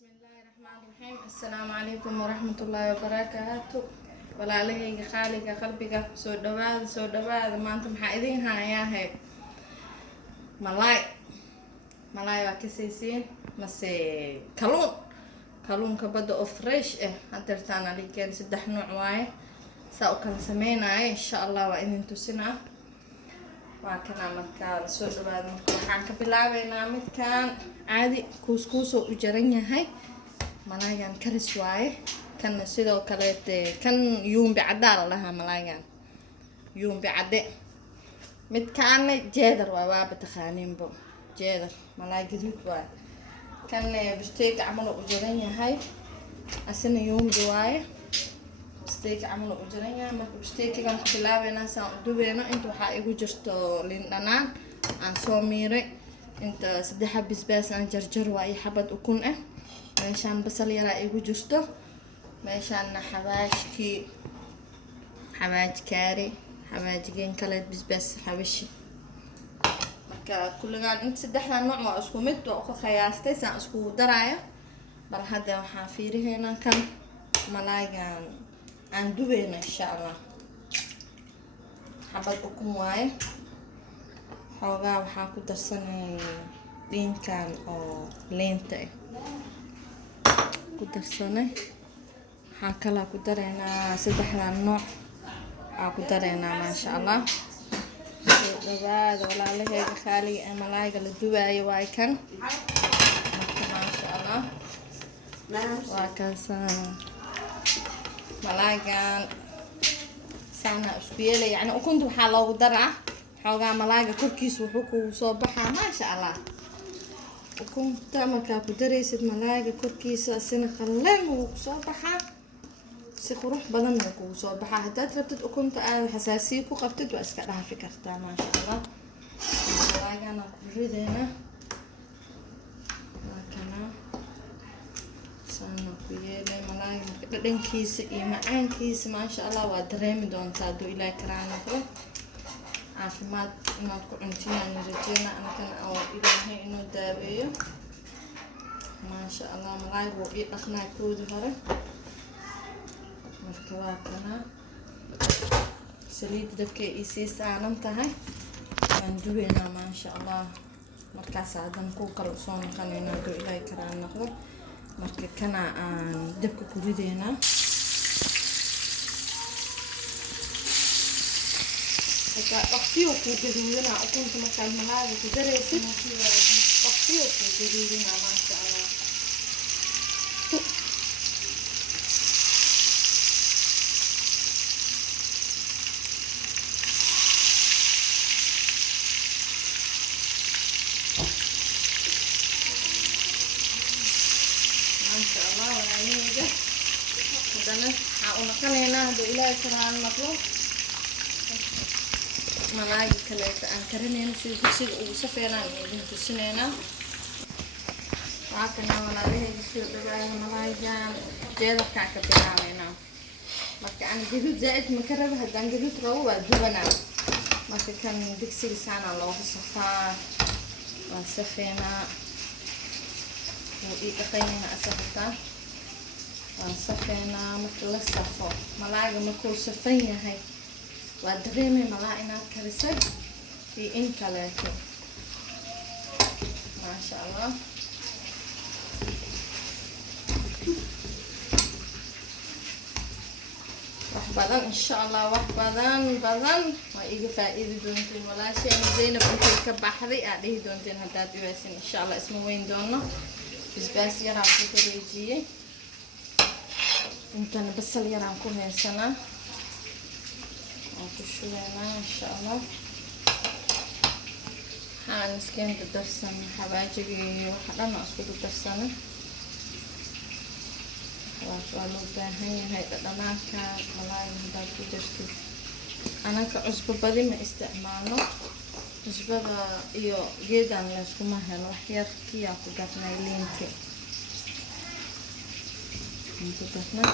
بسم الله الرحمن الرحيم. السلام عليكم ورحمة الله وبركاته. walaalahayga qaaliga qalbiga soo dhawaada maanta maxaa idin hayaa malaay waa kasaysiin mase kalluunka badda oo fresh hadeertaan aligeen 3 nooc waaye saa u kala sameynaayo insha Allah waa idin tusinaa waa kana markaa soo dhawaada marka waxaan ka bilaabeynaa midkaan caadi kuuskuus oo u jaran yahay malaaygan karis waaye kan sidoo kale kan yumbi cadaan laha malaaygan yumbi cade midkaan jeedar waa bataqaaniinbo jeedar malaay gaduud waa kan bisteek camal u jaran yahay asina yumbi waaye bisteek camal u jaran yahay marka bisteekigan ku bilaabeynaa saan u dubeeno inta waxaa igu jirto liin dhanaan aan soo miiray inta 3 bisbaas aan jarjar waaye xabad ukun meeshaan basal yara igu jirto meeshaan xawaaj kaari xawaajigeen kale bisbaas xawashi marka kulligaan inta 3 nooc waa isku mid oo ka qiyaastay saan isku daraayo bal hadda waxaan fiiriheena kan malaaygan aan dubeena insha Allah xabad ukun waaye xoogaa waxaa ku darsanay dhiinkan oo leenta ku darsanay waxaa kala ku dareynaa 3 nooc aa ku dareynaa maasha Allah dhawaada walaalahayga qaaliga ee malaayga la dubaayo waay kan marka maasha Allah waa kaasaan malaaygan saana isku yeelay yani ukunta waxaa loogu daraa xoogaa malaayga korkiisa wuxuu ku soo baxaa maasha Allah ukunta markaa ku daraysid malaayga korkiisa sina qalleen wuu ku soo baxaa si qurux badan wuu ku soo baxaa haddaad rabtid ukunta aad xasaasiyo ku qabtid waa iska dhaafi kartaa maasha Allah malaaygan ku rideena kana saana ku yeelay malaayga marka dhadhankiisa iyo macaankiisa maasha Allah waa dareemi doontaa haduu ilaahay karaana kale caafimaad inaad ku cuntiin rajeyna anakan oo ilaahay inuu daaweeyo maasha Allah malaayga wuu ii dhaqnaa koodi hore marka waa kana saliid dabka ii sii saaran tahay waan dubeynaa maasha Allah markaas aadan ku kala soo noqonaynaa haduu ilaahay karaan noqdo marka kana aan dabka ku rideynaa waqtiyo ku gaduudana ukunta markaa malaayga ku daraysid waqtiyo ku gaduudana maasha Allah maasha Allah walaalahayga hadana waxaa u naqanaynaa haduu ilaahay karaan noqdo malaayga kale aan karinayno si dugsiga ugu safeynaan idin tusinayna waa kana walaalahayga soo dhawaada malaaygan jeedalkaan ka bilaabayna marka aan gaduud zaaid ma ka rabo haddaan gaduud rabo waa dubanaa marka kan dugsiga saana loogu safaa waa safeynaa wuu ii dhaqaynaa asaftaa waa safeynaa marka la safo malaayga markuu safan yahay waa dareemay malaa inaad karisay iyo in kaleeto maasha Allah wax badan insha Allah wax badan waa iga faa'iidi doontiin walaashayna Zainab intay ka baxday aad dhihi doonteen haddaad iwaasin insha Allah isma weyn doono bisbaas yaraa ku dareejiyay intana basal yaraan ku haysanaa kushulena insha Allah waxaan iskeen darsan xawaajigii waxa dhan isku darsana waa loo baahan yahay dhadhanaanka malaayga haddaad ku jirtid anaka cusbo badi ma isticmaalno cusbada iyo geedan la iskuma helo wax yar kiyaa ku darnay liinti ku darnay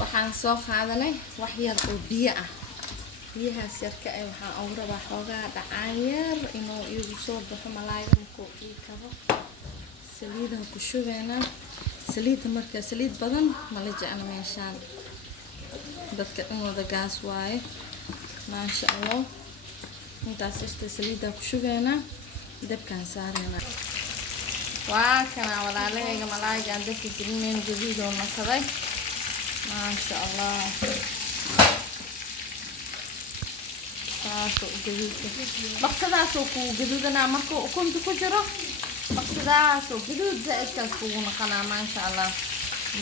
waxaan soo qaadanay wax yar oo biyo biyahaas yarka waxaan ugu rabaa xoogaa dhacaan yar inuu igu soo baxo malaayga markuu ii karo saliidan ku shubeynaa saliidda marka saliid badan mala jecla meeshaan dadka dhan wada gaas waaye maasha allah intaas ishta saliidda ku shubeynaa dabkaan saareynaa waa kana walaalahayga malaaygaan dabka gelinayna gaduudoo nakaday maasha allah saasoo gaduudka baqsadaasoo kuu gaduudanaa marka ukunta ku jiro baqsadaasoo gaduud zaa'idkaas kugu naqanaa maasha allah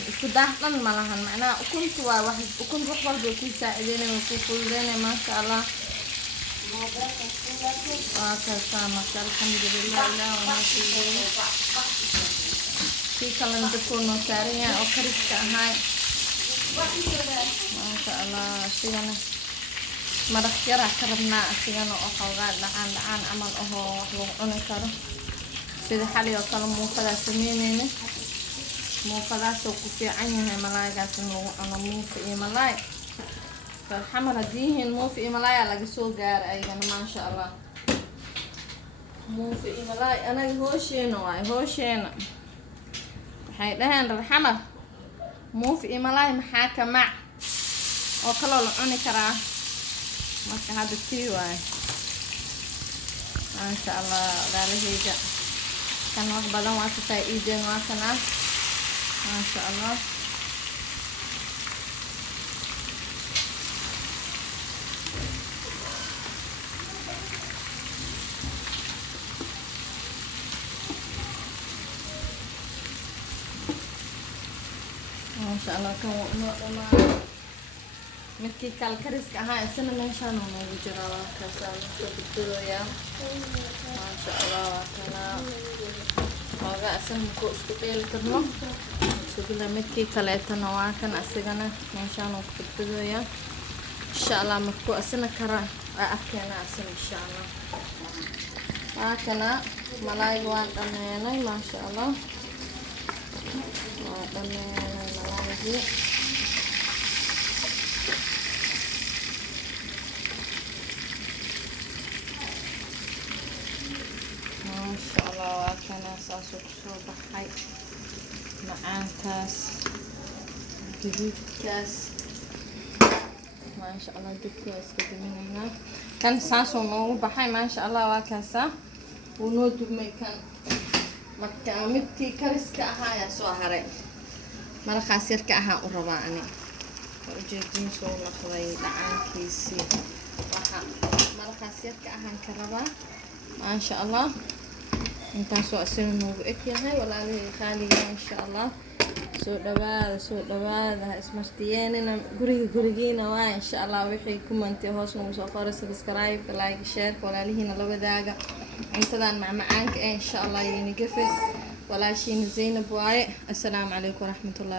isku daah dhan ma lahan macnaha ukunta waa wax ukunta wax walba kuu saacideynaya waa kuu fududeynaya maasha allah waa kaasaa marka alxamdulilah ilaah waa siiyo kii kalena dabkuu noo saaran yahay oo kariska ahaay maasha allah sigana maraq yaraa ka rabnaa asigana oo xoogaa dhacaan camal ahoo wax lagu cuni karo sida xali oo kale muufadaa sameyneyna muufadaasoo ku fiican yahay malaaygaas in lagu cuno muufa iyo malaay xamar haddii yihiin muufa iyo malaayaa laga soo gaara ayagana maasha allah muufa iyo malaay anaga hoosheena waaye hoosheena waxay dhaheen reer xamar muufa iyo malaay maxaa ka mac oo kaloo la cuni karaa marka hadda tii waaye maasha allah walaalahayga kan wax badan waa ka faa'iideen waa kana maasha allah maasha allah kan waa inoo dhamaaday midkii kale kariska ahaa isna meeshaan uu noogu jiraa waa kaasaa soo gudbadooyaa maasha allah waa kanaa xoogaa isna makuu isku dheeli karno sugila midkii kaleetana waa kan asigana meeshaan uu ku gudbadooyaa insha allah markuu isna kara waa arkeenaa isna insha allah waa kana malaayga waan dhameenay maasha allah waa dhameenay malaaygi maasha allah waa kana saasoo kusoo baxay macaankaas gaduudkaas maasha allah dabka waa iska daminaynaa kan saasoo noogu baxay maasha allah waa kaasaa wuu noo dubmay kan marka midkii kariska ahaa ayaa soo haray maraqaas yarka ahaa u rabaa ani ujeediin soo naqday dhacaankiisii waxa maraqaas yarka ahaan ka rabaa maasha allah intaasoo isaga noogu eg yahay walaalihii qaaliga insha allah soo dhawaada ismartiyeenina gurigiina waa insha allah wixii kumantay hoos nagu soo qoray subscribe like share walaalihiina la wadaaga cuntadan macmacaanka insha allah yini gafe walaashiina Zainab waaye assalaamu calaykum waraxmatullaahi